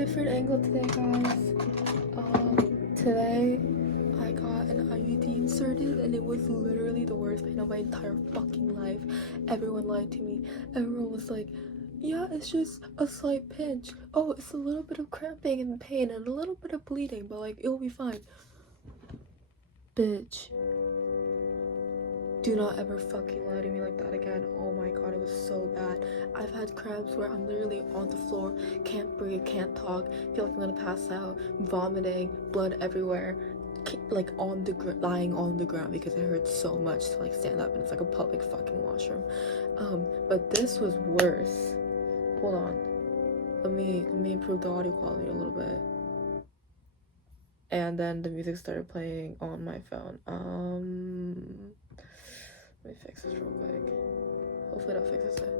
different angle today, guys. Today I got an IUD inserted and it was literally the worst pain of my entire fucking life. Everyone lied to me. Everyone was like, yeah, it's just a slight pinch. Oh, it's a little bit of cramping and pain and a little bit of bleeding, but like, it'll be fine. Bitch. Do not ever fucking lie to me like that again. Oh my god, it was so bad. I've had cramps where I'm literally on the floor, can't breathe, can't talk, feel like I'm gonna pass out, vomiting, blood everywhere, like lying on the ground because it hurts so much to like stand up, and it's like a public fucking washroom. But this was worse. Hold on. Let me improve the audio quality a little bit. And then the music started playing on my phone. Let me fix this real quick. Hopefully that fixes it.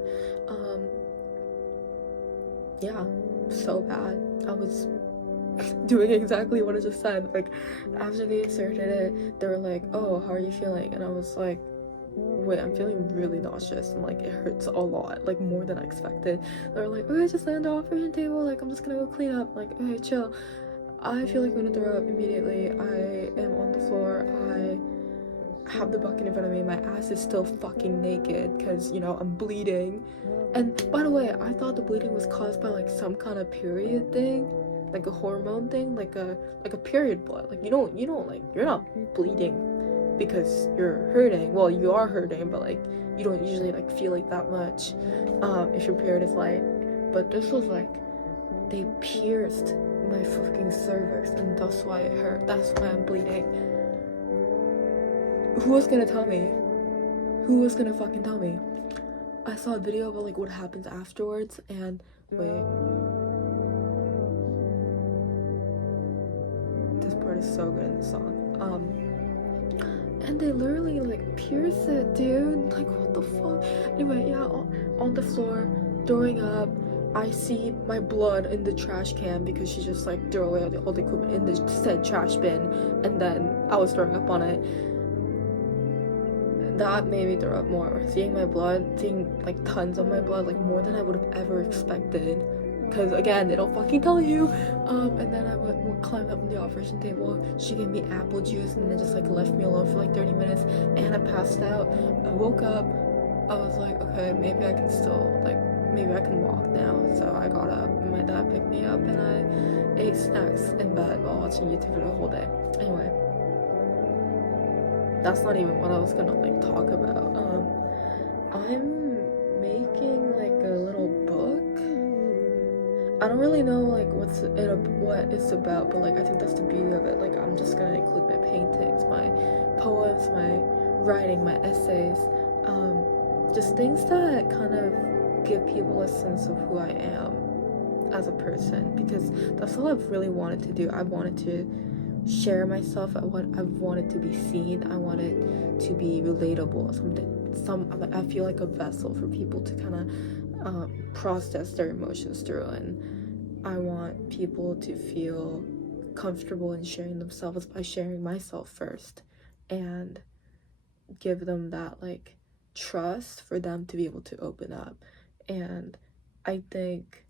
Yeah, so bad. I was doing exactly what I just said. Like, after they inserted it, they were like, oh, how are you feeling? And I was like, wait, I'm feeling really nauseous and like it hurts a lot, like more than I expected. They were like, okay, just lay on the operation table, like I'm just gonna go clean up. Like, okay, chill. I feel like I'm gonna throw up immediately. I am on the floor. I have the bucket in front of me. My ass is still fucking naked because, you know, I'm bleeding. And by the way, I thought the bleeding was caused by like some kind of period thing, like a hormone thing, like a period blood. Like you don't like, you're not bleeding because you're hurting. Well, you are hurting, but like you don't usually like feel like that much if your period is light. But this was like, they pierced my fucking cervix and that's why it hurt. That's why I'm bleeding. Who was gonna tell me? Who was gonna fucking tell me? I saw a video about like what happens afterwards, and wait, this part is so good in the song. And they literally like pierce it, dude. Like, what the fuck? Anyway, yeah, on the floor, throwing up. I see my blood in the trash can because she just like threw away all the equipment in the said trash bin, and then I was throwing up on it. That made me throw up more. Seeing my blood, seeing like tons of my blood, like more than I would have ever expected. Because again, they don't fucking tell you. And then I climbed up on the operation table. She gave me apple juice and then just like left me alone for like 30 minutes. And I passed out. I woke up. I was like, okay, maybe I can still maybe I can walk now. So I got up and my dad picked me up and I ate snacks in bed while watching YouTube for the whole day. Anyway. That's not even what I was gonna like talk about. I'm making like a little book. I don't really know like what it's about, but like I think that's the beauty of it. Like I'm just gonna include my paintings, my poems, my writing, my essays, just things that kind of give people a sense of who I am as a person, because that's all I've really wanted to do. I wanted to share myself. I wanted to be seen. I wanted to be relatable. I feel like a vessel for people to kind of process their emotions through, and I want people to feel comfortable in sharing themselves by sharing myself first, and give them that like trust for them to be able to open up. And I think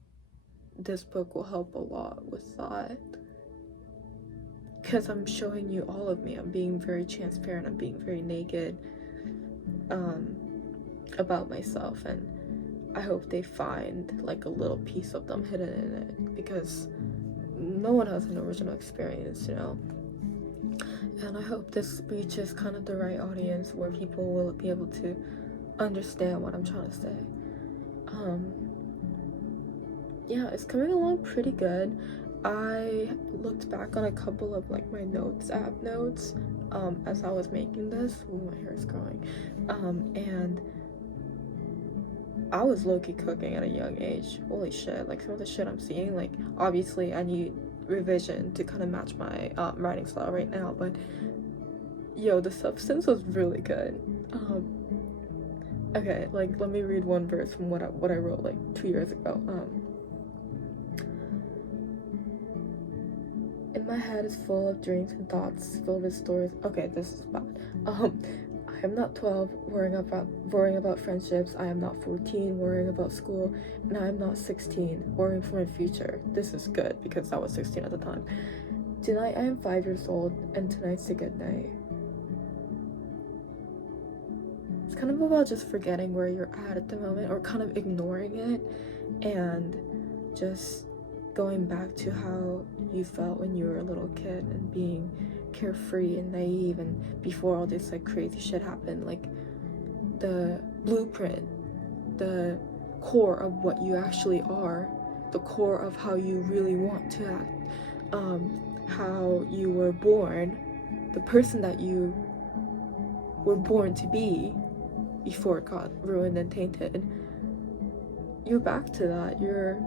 this book will help a lot with that, because I'm showing you all of me. I'm being very transparent. I'm being very naked about myself, and I hope they find like a little piece of them hidden in it, because no one has an original experience, you know. And I hope this reaches kind of the right audience where people will be able to understand what I'm trying to say. Yeah, it's coming along pretty good. I looked back on a couple of like my app notes as I was making this. Ooh, my hair is growing. And I was low-key cooking at a young age. Holy shit, like some of the shit I'm seeing, like obviously I need revision to kind of match my writing style right now, but yo, the substance was really good. Okay, like let me read one verse from what I wrote like 2 years ago. In my head is full of dreams and thoughts filled with stories. Okay, this is bad. I am not 12 worrying about friendships. I am not 14 worrying about school, and I am not 16 worrying for my future. This is good because I was 16 at the time. Tonight I am 5 years old, and tonight's a good night. It's kind of about just forgetting where you're at the moment, or kind of ignoring it, and just going back to how you felt when you were a little kid and being carefree and naive, and before all this like crazy shit happened. Like the blueprint, the core of what you actually are, the core of how you really want to act, how you were born, the person that you were born to be before it got ruined and tainted. You're back to that. You're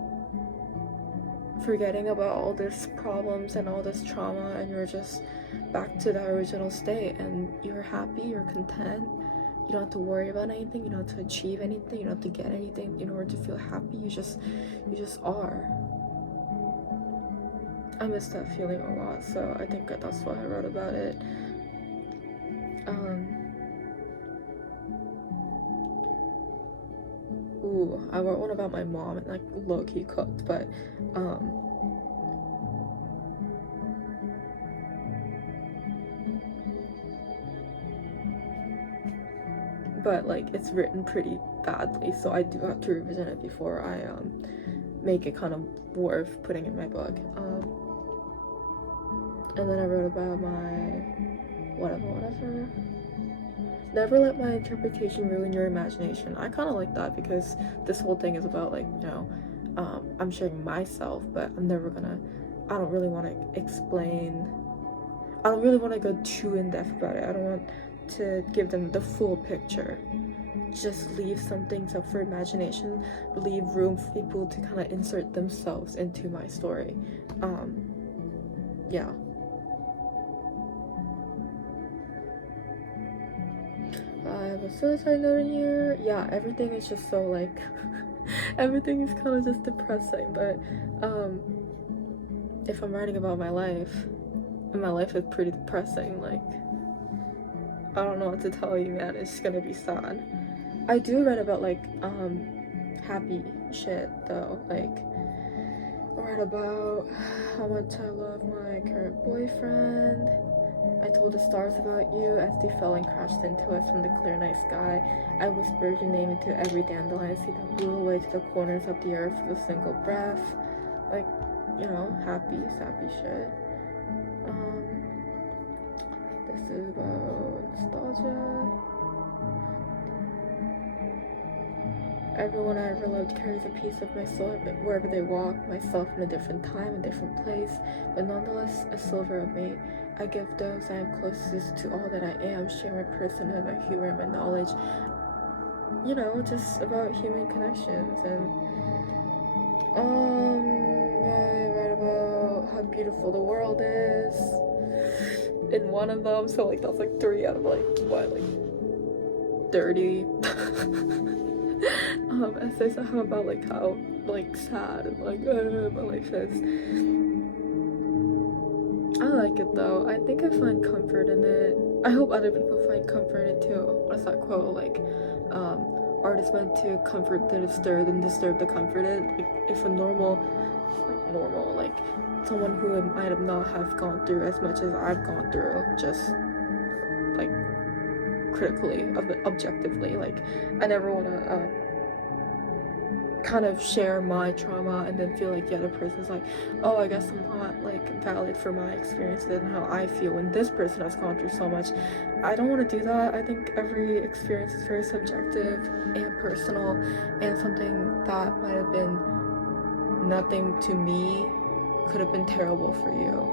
forgetting about all these problems and all this trauma, and you're just back to the original state, and you're happy, you're content. You don't have to worry about anything, you don't have to achieve anything, you don't have to get anything in order to feel happy. You just are. I miss that feeling a lot, so I think that's why I wrote about it. I wrote one about my mom, and like low-key cooked, but like it's written pretty badly, so I do have to revision it before I make it kind of worth putting in my book. And then I wrote about my whatever. Never let my interpretation ruin your imagination. I kind of like that, because this whole thing is about, like, you know, I'm sharing myself, but I don't really want to explain. I don't really want to go too in depth about it. I don't want to give them the full picture. Just leave some things up for imagination. Leave room for people to kind of insert themselves into my story. Yeah. I have a suicide note in here. Yeah, everything is just so like everything is kind of just depressing, but if I'm writing about my life, and my life is pretty depressing, like I don't know what to tell you, man. It's gonna be sad. I do write about like happy shit though. Like I write about how much I love my current boyfriend. I told the stars about you as they fell and crashed into us from the clear night sky. I whispered your name into every dandelion, see them blew away to the corners of the earth with a single breath. Like, you know, happy, sappy shit. This is about nostalgia. Everyone I ever loved carries a piece of my soul wherever they walk, myself in a different time, a different place, but nonetheless a sliver of me. I give those I am closest to all that I am, share my personhood, my humor, and my knowledge. You know, just about human connections. And I write about how beautiful the world is in one of them, so like that's like 3 out of like 30 essays I have about like how like sad and like my life is. I like it though. I think I find comfort in it. I hope other people find comfort in it too. What's that quote? Like, art is meant to comfort the disturbed and disturb the comforted. Like, if a normal, like someone who might have not have gone through as much as I've gone through, just like critically, objectively, like I never want to kind of share my trauma and then feel like the other person's like, oh, I guess I'm not like valid for my experiences and how I feel when this person has gone through so much. I don't want to do that. I think every experience is very subjective and personal, and something that might have been nothing to me could have been terrible for you,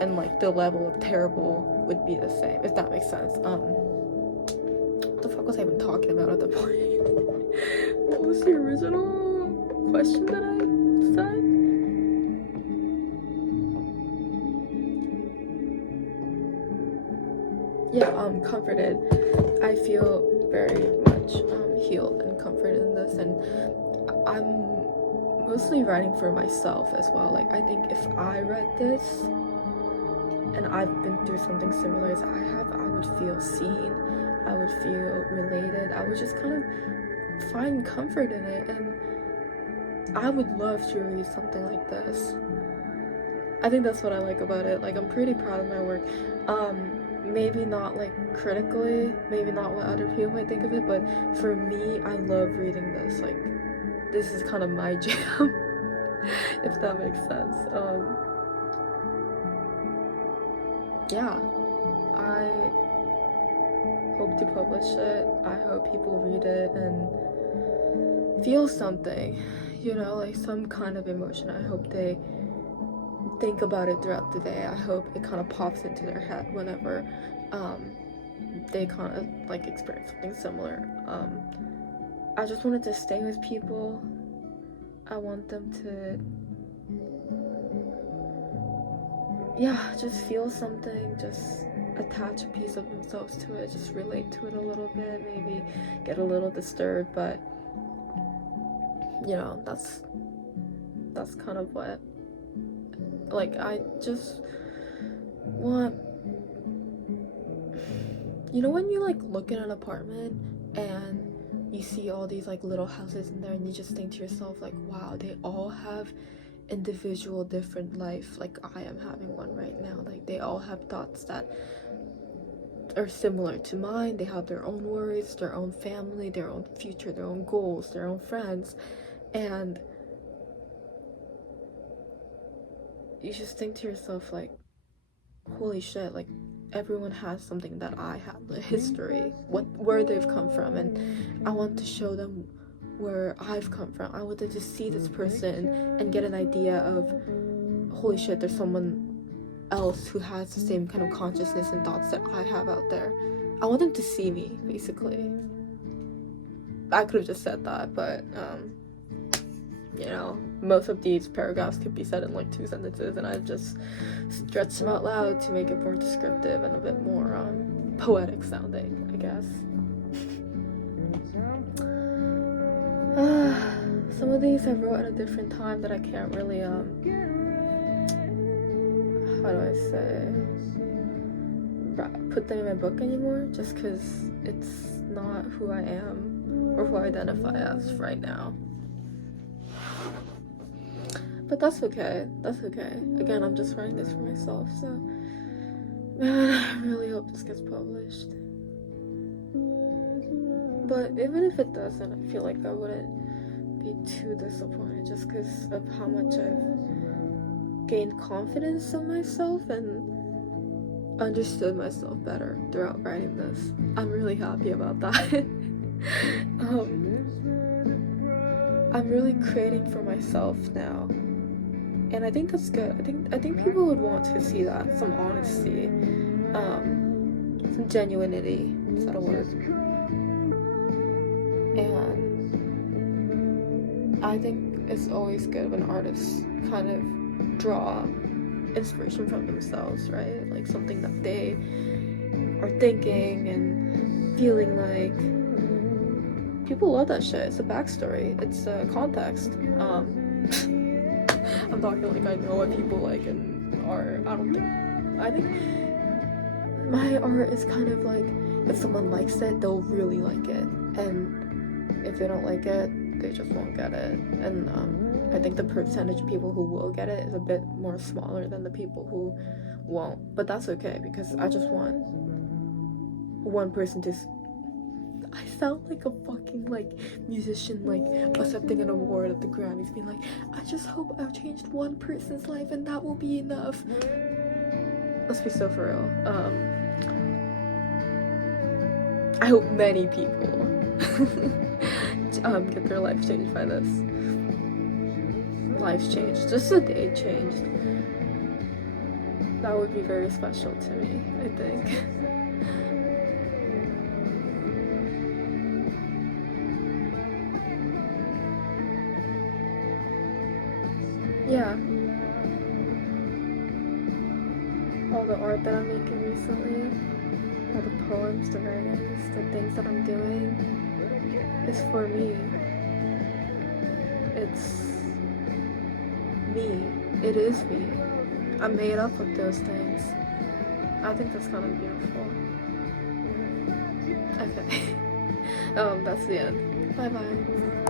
and like the level of terrible would be the same, if that makes sense. What the fuck was I even talking about at the point? What was the original question that I said? Yeah, comforted. I feel very much healed and comforted in this, and I'm mostly writing for myself as well. Like, I think if I read this, and I've been through something similar as I have, I would feel seen, I would feel related, I would just kind of find comfort in it, and I would love to read something like this. I think that's what I like about it. Like, I'm pretty proud of my work. Maybe not like critically, maybe not what other people might think of it, but for me, I love reading this. Like, this is kind of my jam, if that makes sense. Yeah, I hope to publish it. I hope people read it and feel something, you know, like some kind of emotion. I hope they think about it throughout the day. I hope it kind of pops into their head whenever they kind of like experience something similar. I just wanted to stay with people. I want them to, yeah, just feel something, just attach a piece of themselves to it, just relate to it a little bit, maybe get a little disturbed, but you know, that's kind of what, like, I just want, you know, when you like look at an apartment and you see all these like little houses in there and you just think to yourself like, wow, they all have individual different life. Like, I am having one right now. Like, they all have thoughts that are similar to mine. They have their own worries, their own family, their own future, their own goals, their own friends, and you just think to yourself like, holy shit, like everyone has something that I had, the history, where they've come from, and I want to show them where I've come from. I wanted to see this person and get an idea of, holy shit, there's someone else who has the same kind of consciousness and thoughts that I have out there. I want them to see me, basically. I could have just said that, but you know, most of these paragraphs could be said in like 2 sentences, and I just stretched them out loud to make it more descriptive and a bit more poetic sounding, I guess. Some of these I wrote at a different time that I can't really how do I say, put them in my book anymore, just because it's not who I am or who I identify as right now. But that's okay. That's okay. Again, I'm just writing this for myself, so man, I really hope this gets published. But even if it doesn't, I feel like I wouldn't be too disappointed, just because of how much I've gained confidence in myself and understood myself better throughout writing this. I'm really happy about that. I'm really creating for myself now, and I think that's good. I think people would want to see that, some honesty, some genuinity. Is that a word? And I think it's always good when artists kind of draw inspiration from themselves, right? Like something that they are thinking and feeling like. People love that shit. It's a backstory. It's a context. I'm talking like I know what people like and are. I think my art is kind of like, if someone likes it, they'll really like it, and if they don't like it, they just won't get it. And I think the percentage of people who will get it is a bit more smaller than the people who won't. But that's okay, because I just want one person to. I sound like a fucking like musician, like accepting an award at the Grammys, being like, I just hope I've changed one person's life and that will be enough. Let's be so for real. I hope many people get their life changed by this. Lives changed, just a day changed. That would be very special to me, I think. Yeah, all the art that I'm making recently, all the poems, the writings, the things that I'm doing, is for me. It's me. It is me. I'm made up of those things. I think that's kind of beautiful. Okay. That's the end. Bye bye.